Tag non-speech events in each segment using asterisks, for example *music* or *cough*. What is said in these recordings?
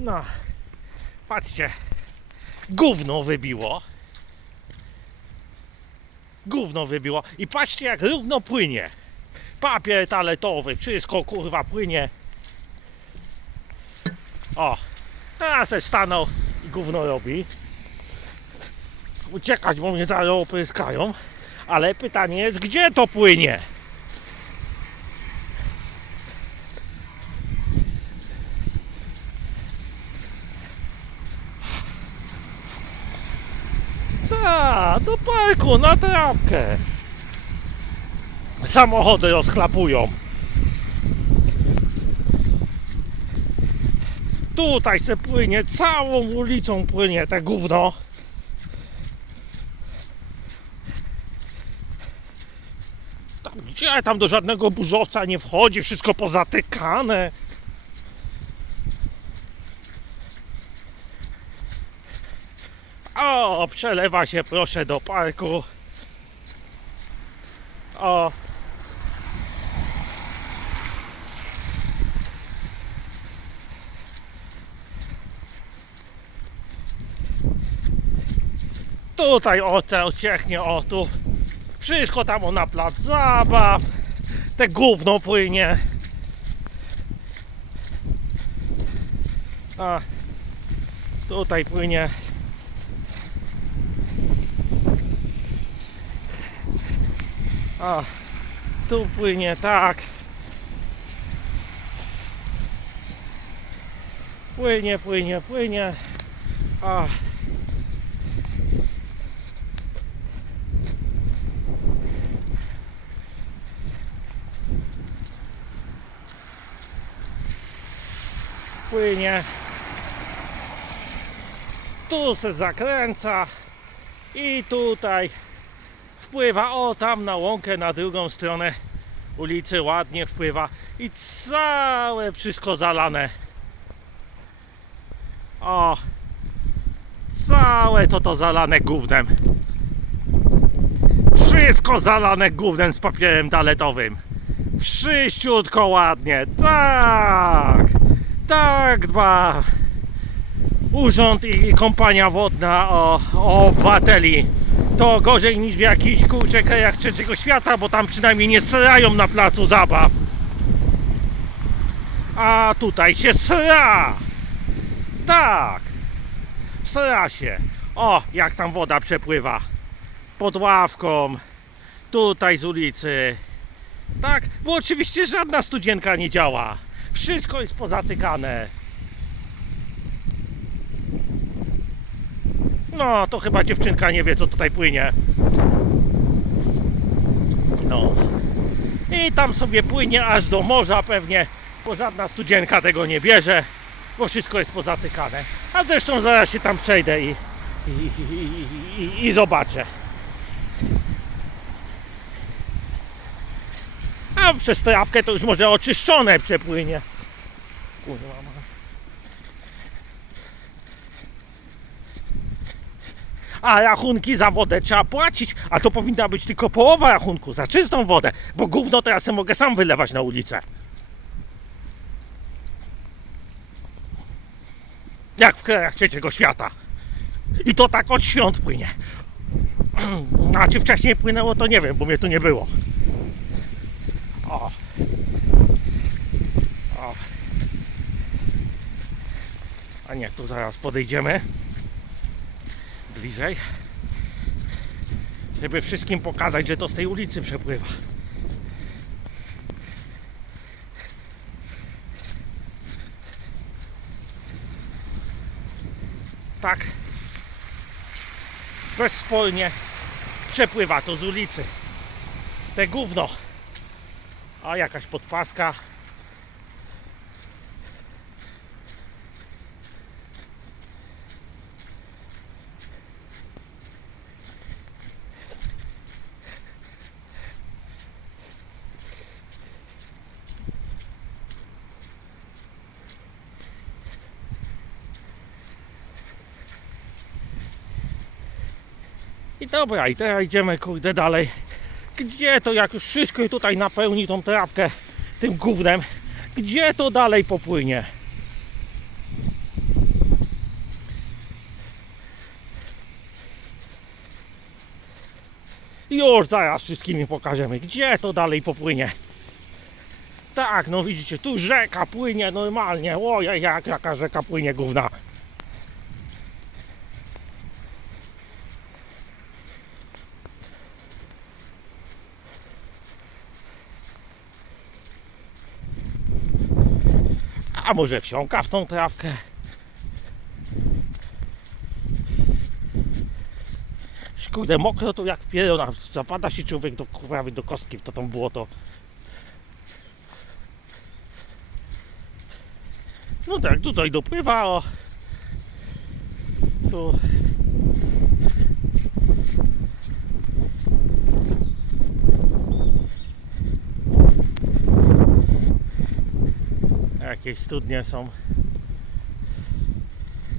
No, patrzcie, gówno wybiło. Gówno wybiło i patrzcie jak równo płynie. Papier toaletowy, wszystko kurwa płynie. O, a se stanął i gówno robi. Uciekać, bo mnie zaraz opryskają. Ale pytanie jest, gdzie to płynie? Tak, do parku, na trawkę. Samochody rozchlapują. Tutaj se płynie, całą ulicą płynie te gówno. Tam, gdzie tam do żadnego burzowca nie wchodzi, wszystko pozatykane. O, przelewa się proszę do parku. O. Tutaj o te ociechnie, o tu. Wszystko tam na plac zabaw. Te gówno płynie. A tutaj płynie A, tu płynie tak. Płynie, płynie, płynie. A. Płynie. Tu se zakręca. I tutaj wpływa. O tam na łąkę na drugą stronę ulicy ładnie wpływa. I całe wszystko zalane. O całe to to zalane gównem. Wszystko zalane gównem z papierem toaletowym. Wszyściutko ładnie. Tak tak dba. Urząd i kompania wodna o, o obywateli to gorzej niż w jakichś kurczę krajach trzeciego świata, bo tam przynajmniej nie srają na placu zabaw. A tutaj się sra! Tak! Sra się. O, jak tam woda przepływa. Pod ławką. Tutaj z ulicy. Tak, bo oczywiście żadna studzienka nie działa. Wszystko jest pozatykane. No, to chyba dziewczynka nie wie, co tutaj płynie. No. I tam sobie płynie aż do morza pewnie, bo żadna studzienka tego nie bierze, bo wszystko jest pozatykane. A zresztą zaraz się tam przejdę i, i, i, i, i zobaczę. A przez trawkę to już może oczyszczone przepłynie. Kurwa, a rachunki za wodę trzeba płacić, a to powinna być tylko połowa rachunku za czystą wodę, bo gówno to ja mogę sam wylewać na ulicę. Jak w krajach trzeciego świata. I to tak od świąt płynie. *clears throat* A czy wcześniej płynęło, to nie wiem, bo mnie tu nie było. O. O. A nie, tu zaraz podejdziemy bliżej, żeby wszystkim pokazać, że to z tej ulicy przepływa. Tak bezspolnie przepływa to z ulicy. Te gówno. A jakaś podpaska. dobra, i teraz idziemy kurde dalej. Gdzie to jak już wszystko tutaj napełni tą trawkę tym gównem, gdzie to dalej popłynie? Już zaraz wszystkim pokażemy, gdzie to dalej popłynie. Tak, no widzicie, tu rzeka płynie normalnie. Ojej, jak jaka rzeka płynie główna. A może wsiąka w tą trawkę? Kurde, mokro to jak pierona. Zapada się człowiek do, prawie do kostki w to tam było to. No tak, tutaj dopływa, o. Tu. Jakieś studnie są.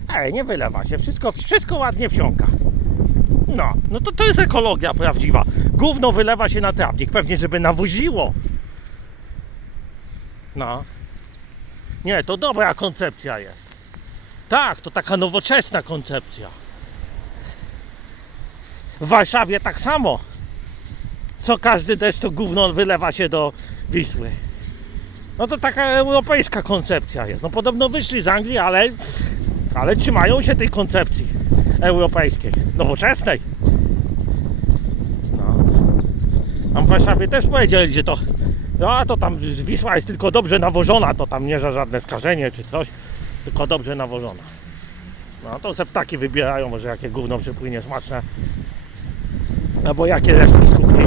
Ale nie wylewa się, wszystko, wszystko ładnie wsiąka. No, no to to jest ekologia prawdziwa. Gówno wylewa się na trawnik, pewnie żeby nawoziło. No. Nie, to dobra koncepcja jest. Tak, to taka nowoczesna koncepcja. W Warszawie tak samo. Co każdy deszcz to gówno wylewa się do Wisły. No to taka europejska koncepcja jest. No podobno wyszli z Anglii, ale, ale trzymają się tej koncepcji europejskiej, nowoczesnej. No. A w Warszawie też powiedzieli, że to, no a to tam Wisła jest tylko dobrze nawożona, to tam nie za żadne skażenie czy coś, tylko dobrze nawożona. No to se ptaki wybierają, może jakie gówno przypłynie smaczne, albo jakie resztki z kuchni.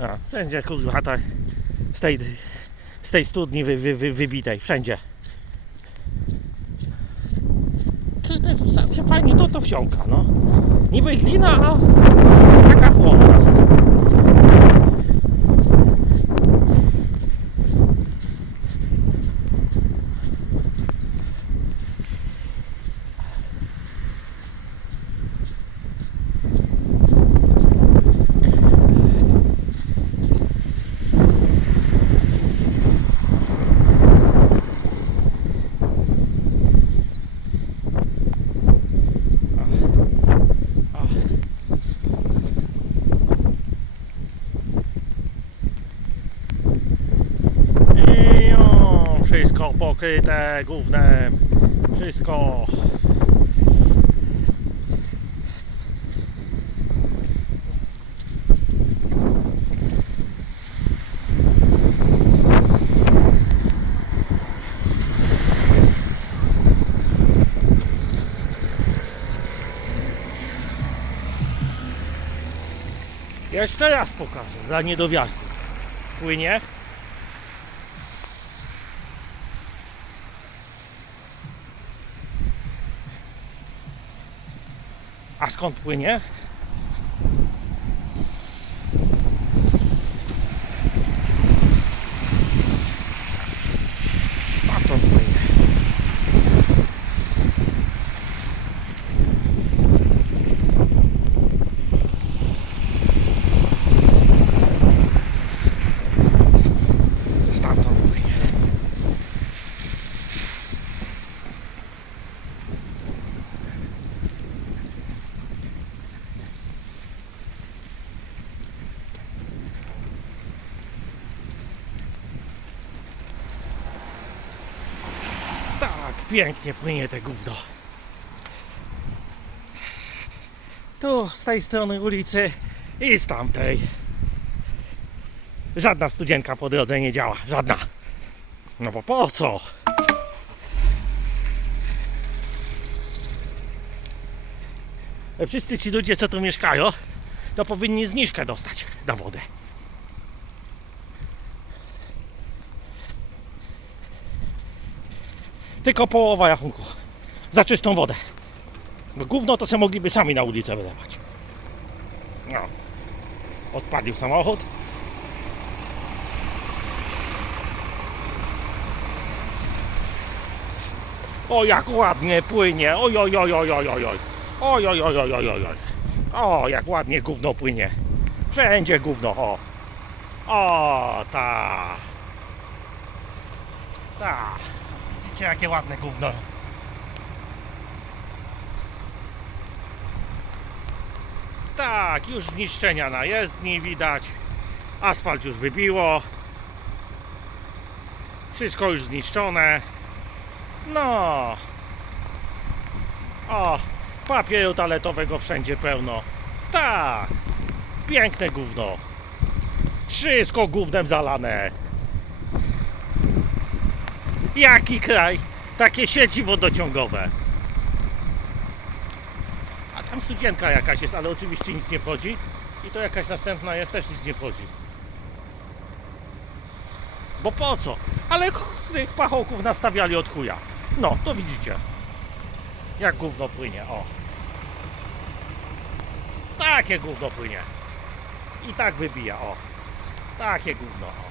A, wszędzie kurwa tak z tej, z tej studni wy, wy, wy, wybitej, wszędzie. Kurde, fajnie to to wsiąka, no. Niby glina, a taka chłodna. I o, wszystko pokryte gównem. Wszystko. Jeszcze raz pokażę dla niedowiarków. Płynie. A skąd płynie? Stamtąd płynie. Stamtąd płynie. Tak, pięknie płynie te gówno. Tu, z tej strony ulicy i z tamtej. Żadna studzienka po drodze nie działa, żadna. No bo po co? E, Wszyscy ci ludzie, co tu mieszkają, to powinni zniżkę dostać na wodę. Tylko połowa rachunku. Za czystą wodę. Bo gówno to se mogliby sami na ulicę wylewać. No. Odpalił samochód. O, jak ładnie płynie. Oj, oj, oj, oj, oj, oj, oj. Oj, oj, oj, oj, oj, oj. O, jak ładnie gówno płynie. Wszędzie gówno, o. O, ta. Ta. Zobaczcie jakie ładne gówno. Tak, już zniszczenia na jezdni widać. Asfalt już wybiło. Wszystko już zniszczone. No. O, papieru toaletowego wszędzie pełno. Tak. Piękne gówno. Wszystko gównem zalane. Jaki kraj? Takie sieci wodociągowe. A tam studzienka jakaś jest, ale oczywiście nic nie wchodzi. I to jakaś następna jest, też nic nie wchodzi. Bo po co? Ale ch- tych pachołków nastawiali od chuja. No, to widzicie. Jak gówno płynie, o. Takie gówno płynie. I tak wybija, o. Takie gówno, o.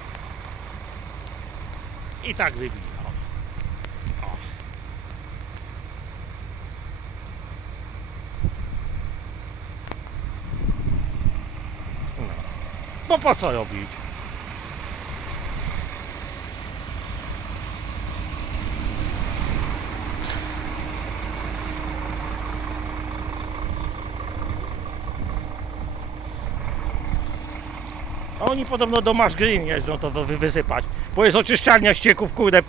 I tak wybija, o. o. No. Bo po co robić? A oni podobno do Masz Green jeżdżą to wy- wysypać. Bo jest oczyszczalnia ścieków, kurde.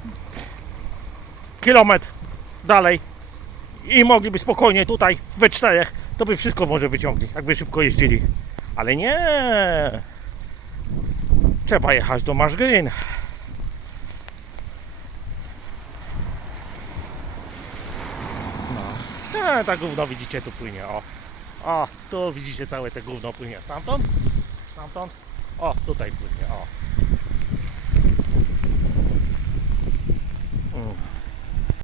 Kilometr dalej. I mogliby spokojnie tutaj we czterech, to by wszystko może wyciągli, jakby szybko jeździli. Ale nie trzeba jechać do Maszgryn. No, e, ta gówno widzicie tu płynie, o. O, tu widzicie całe te gówno płynie stamtąd, stamtąd, o, tutaj płynie, o. Mm.